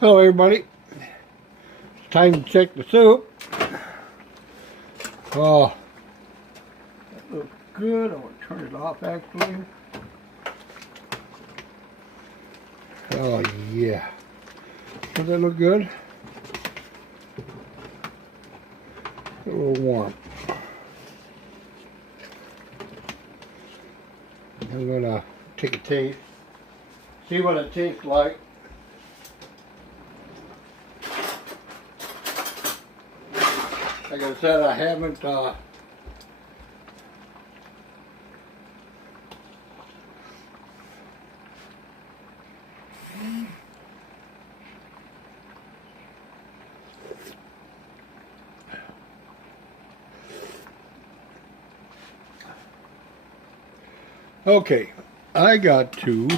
Hello everybody, it's time to check the soup. Oh, that looks good. I'm going to turn it off actually. Oh yeah, does that look good? A little warm. I'm going to take a taste, see what it tastes like. Like I said, I haven't okay, I got to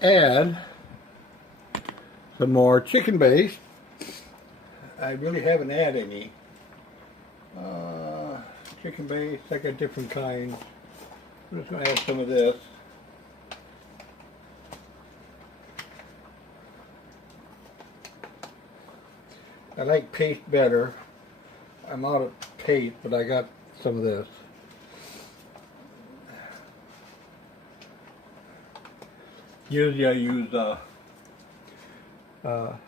add some more chicken base. I really haven't had any chicken base. I got different kinds. I'm just going to add some of this. I like paste better. I'm out of paste, but I got some of this. Usually I use Better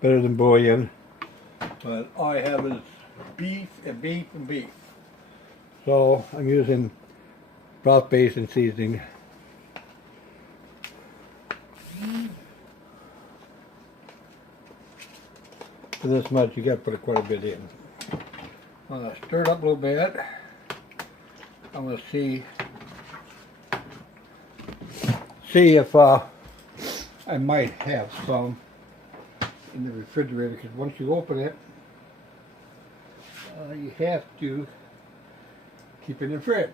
Than Bouillon, but all I have is beef and beef and beef. So I'm using broth base and seasoning. For this much, you got to put quite a bit in. I'm going to stir it up a little bit. I'm going to see if I might have some in the refrigerator, because once you open it, you have to keep it in the fridge.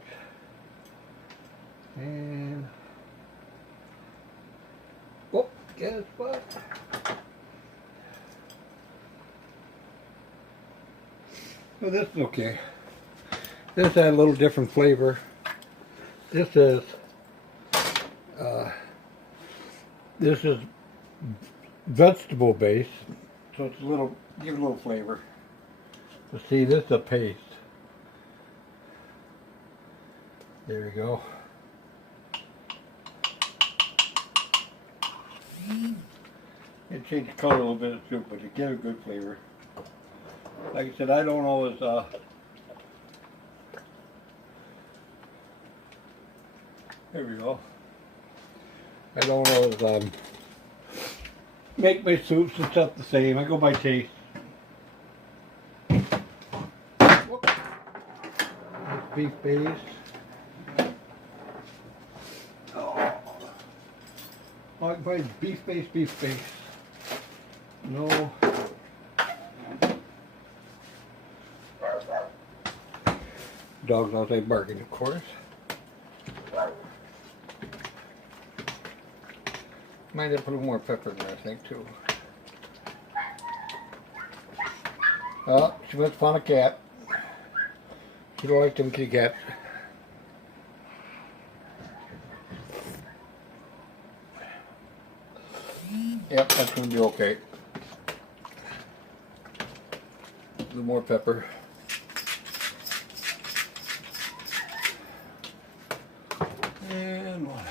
And oh, guess what? Well, this is okay. This had a little different flavor. This is vegetable base, so it's a little, give it a little flavor. But see, this is a paste. There we go. It changed the color a little bit of soup, but it gives a good flavor. Like I said, I don't always there we go. I don't always make my soups and stuff the same. I go by taste. Whoop. Beef base. Oh, I buy beef base. No. Dogs outside barking, of course. Might have put a little more pepper in there, I think, too. Oh, she went to find a cat. She don't like them kitty cats. Yep, that's going to be okay. A little more pepper. And what else?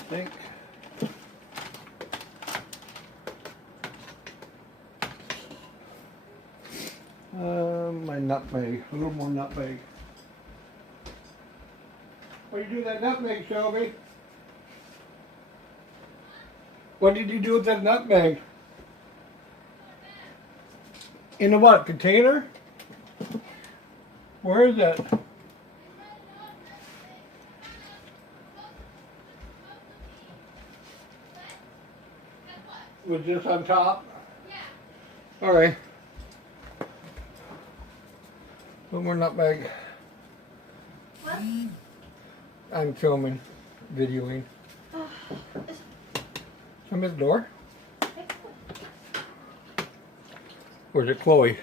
I think my nutmeg, a little more nutmeg. What did you do with that nutmeg, Shelby? What did you do with that nutmeg? In the what? Container? Where is that? Was this on top? Yeah. Alright. One more nutmeg. What? I'm filming, videoing. Come at the door. Or is it Chloe?